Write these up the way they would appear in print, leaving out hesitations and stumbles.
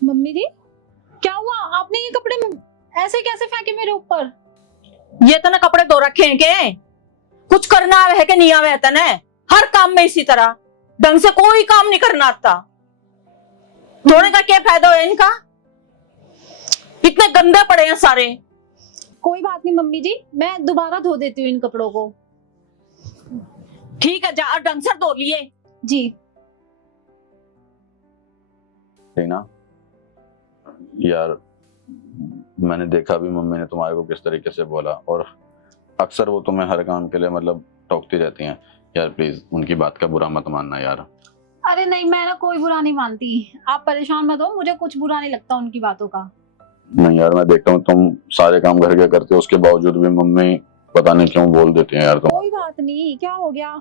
Mummy जी क्या हुआ? आपने ये कपड़े ऐसे कैसे फेंके मेरे ऊपर? ये तने कपड़े धो रखे हैं के? कुछ करना आवे है कि नहीं आवे तने? हर काम में इसी तरह ढंग से कोई काम नहीं करना आता। धोने का क्या फायदा है इनका? इतने गंदे पड़े हैं सारे। कोई बात नहीं मम्मी जी, मैं दोबारा धो देती हूँ इन कपड़ों को। ठीक है, जा ढंग से धो लिए। जी। टीना यार, मैंने देखा भी मम्मी ने तुम्हारे को किस तरीके से बोला, और अक्सर वो तुम्हें हर काम के लिए मतलब टोकती रहती हैं। यार प्लीज उनकी बात का बुरा मत मानना यार। अरे नहीं, मैं ना कोई बुरा नहीं मानती, आप परेशान मत हो, मुझे कुछ बुरा नहीं लगता उनकी बातों का। नहीं यार, मैं देखता हूँ तुम सारे काम घर के करते हो, उसके बावजूद भी मम्मी पता नहीं क्यों बोल देती हैं यार तुम। कोई बात नहीं, क्या हो गया?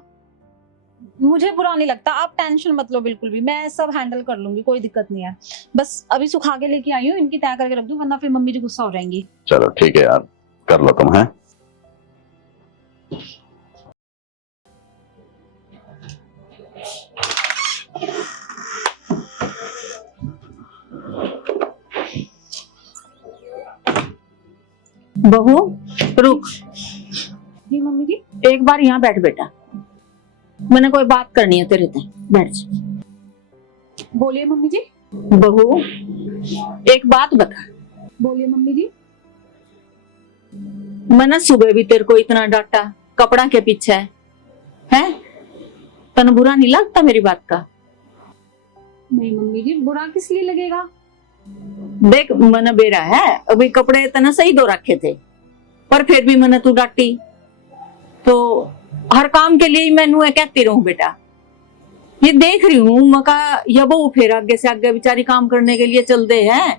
मुझे बुरा नहीं लगता, आप टेंशन मत लो बिल्कुल भी, मैं सब हैंडल कर लूंगी, कोई दिक्कत नहीं है। बस अभी सुखा के लेके आई हूँ, इनकी तय करके रख दूं, वरना फिर मम्मी जी गुस्सा हो जाएंगी। चलो ठीक है यार, कर लो तुम। है बहू रुक। जी मम्मी जी। एक बार यहाँ बैठ बेटा, मैंने कोई बात करनी है तेरे से। बैठ जा। बोलिए मम्मी जी। बहू एक बात बता। बोलिए मम्मी जी। मैंने सुबह भी तेरे को इतना डांटा कपड़ा के पीछे है, तने बुरा नहीं लगता मेरी बात का? नहीं मम्मी जी, बुरा किस लिए लगेगा? देख मैंने बेरा है, अभी कपड़े तने सही धो रखे थे, पर फिर भी मैंने तू डांटी, तो हर काम के लिए मैं नुए कहती रहूं बेटा। ये देख रही हूँ मका या बहू फिर आगे से आगे बेचारी काम करने के लिए चल दे है,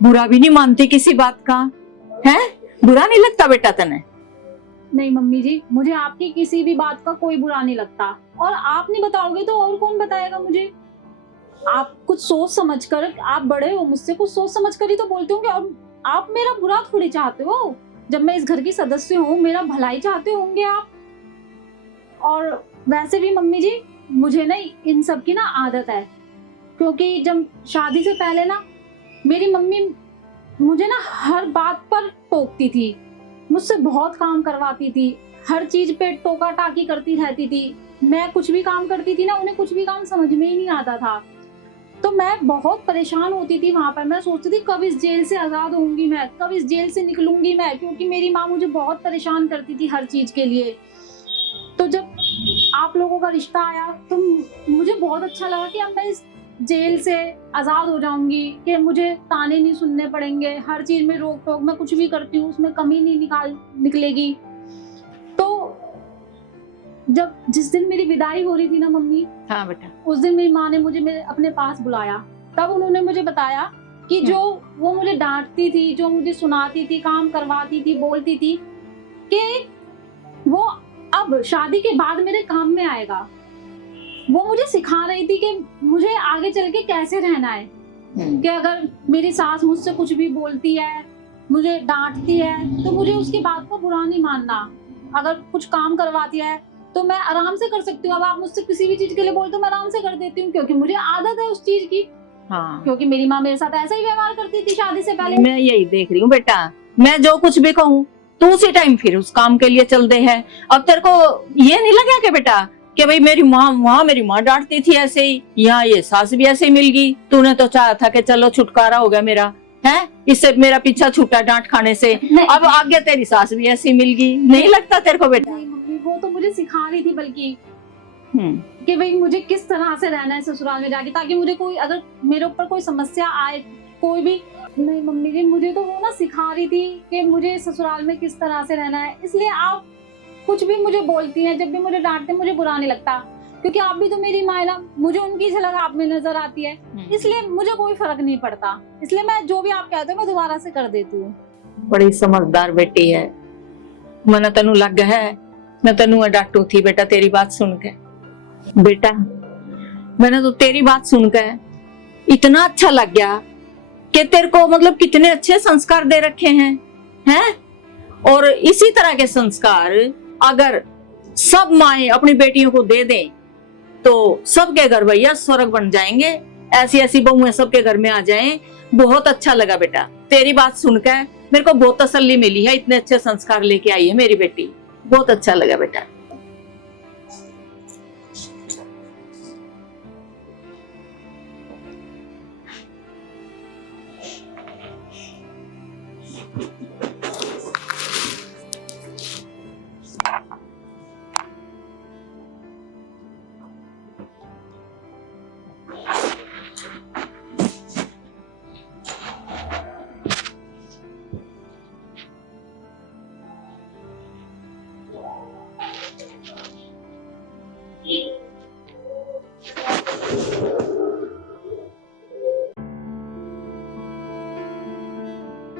बुरा भी नहीं मानती किसी बात का है। बुरा नहीं लगता बेटा तने? नहीं मम्मी जी, मुझे आपकी किसी भी बात का कोई बुरा नहीं लगता, और आप नहीं बताओगे तो और कौन बताएगा मुझे? आप कुछ सोच समझ कर, आप बड़े हो मुझसे, कुछ सोच समझ कर ही तो बोलते होंगे, और आप मेरा बुरा थोड़ी चाहते हो। जब मैं इस घर की सदस्य हूँ, मेरा भलाई चाहते होंगे आप। और वैसे भी मम्मी जी, मुझे ना इन सब की ना आदत है, क्योंकि जब शादी से पहले ना मेरी मम्मी मुझे ना हर बात पर टोकती थी, मुझसे बहुत काम करवाती थी, हर चीज पे टोका टाकी करती रहती थी। मैं कुछ भी काम करती थी ना, उन्हें कुछ भी काम समझ में ही नहीं आता था, तो मैं बहुत परेशान होती थी वहां पर। मैं सोचती थी कब इस जेल से आजाद होंगी मैं, कब इस जेल से निकलूंगी मैं, क्योंकि मेरी माँ मुझे बहुत परेशान करती थी हर चीज के लिए। तो जब आप लोगों का रिश्ता आया तो मुझे बहुत अच्छा लगा कि अब मैं इस जेल से आजाद हो जाऊंगी, कि मुझे ताने नहीं सुनने पड़ेंगे, हर चीज में रोक टोक, मैं कुछ भी करती हूँ उसमें कमी नहीं निकलेगी। तो जब जिस दिन मेरी विदाई हो रही थी ना मम्मी, हाँ बेटा, उस दिन मेरी माँ ने मुझे मेरे अपने पास बुलाया। तब उन्होंने मुझे बताया कि जो वो मुझे डांटती थी, जो मुझे सुनाती थी, काम करवाती थी, बोलती थी, कि वो अब शादी के बाद मेरे काम में आएगा। वो मुझे सिखा रही थी कि मुझे आगे चल के कैसे रहना है, कि अगर मेरी सास मुझसे कुछ भी बोलती है, मुझे डांटती है, तो मुझे उसकी बात को बुरा नहीं मानना। अगर कुछ काम करवाती है तो मैं आराम से कर सकती हूँ। अब आप मुझसे किसी भी चीज के लिए बोलते हो, मैं आराम से कर देती हूँ, क्योंकि मुझे आदत है उस चीज की। हाँ। क्योंकि मेरी माँ मेरे साथ ऐसा ही व्यवहार करती थी शादी से पहले। मैं यही देख रही हूँ बेटा, मैं जो कुछ भी कहूँ तू उसी टाइम फिर उस काम के लिए चल दे है। अब तेरे को ये नहीं लगा कि बेटा कि भाई मेरी माँ वहाँ मेरी माँ डांटती थी ऐसे ही, यहाँ ये सास भी ऐसे ही मिल गई, तूने तो चाहा था कि चलो छुटकारा हो गया मेरा है, इससे मेरा पीछा छूटा डांट खाने से, अब आगे तेरी सास भी ऐसी मिल गई। नहीं लगता तेरे को बेटा? नहीं मम्मी, वो तो मुझे सिखा रही थी बल्कि कि भाई मुझे किस तरह से रहना है ससुराल में जाके, ताकि मुझे कोई अगर मेरे ऊपर कोई समस्या आए, कोई भी। नहीं मम्मी जी, मुझे तो वो ना सिखा रही थी कि मुझे ससुराल में किस तरह से रहना है। इसलिए आप कुछ भी मुझे बोलती हैं, जब भी मुझे डांटते मुझे बुरा नहीं लगता, क्योंकि आप भी तो मेरी माँ है ना, मुझे उनकी झलक आप में नजर आती है, इसलिए मुझे कोई फर्क नहीं पड़ता। इसलिए मैं जो भी आप कहते हो मैं दोबारा से कर देती हूँ। बड़ी समझदार बेटी है, मना तेनू लग है मैं तेनू डांटू थी बेटा तेरी बात सुन के। बेटा मैंने तो तेरी बात सुन के इतना अच्छा लग गया कि तेरे को मतलब कितने अच्छे संस्कार दे रखे हैं, हैं? और इसी तरह के संस्कार अगर सब माएं अपनी बेटियों को दे दें तो सबके घर भैया स्वर्ग बन जाएंगे। ऐसी ऐसी बहुएं सबके घर में आ जाएं। बहुत अच्छा लगा बेटा, तेरी बात सुनकर मेरे को बहुत तसल्ली मिली है। इतने अच्छे संस्कार लेके आई है मेरी बेटी, बहुत अच्छा लगा बेटा।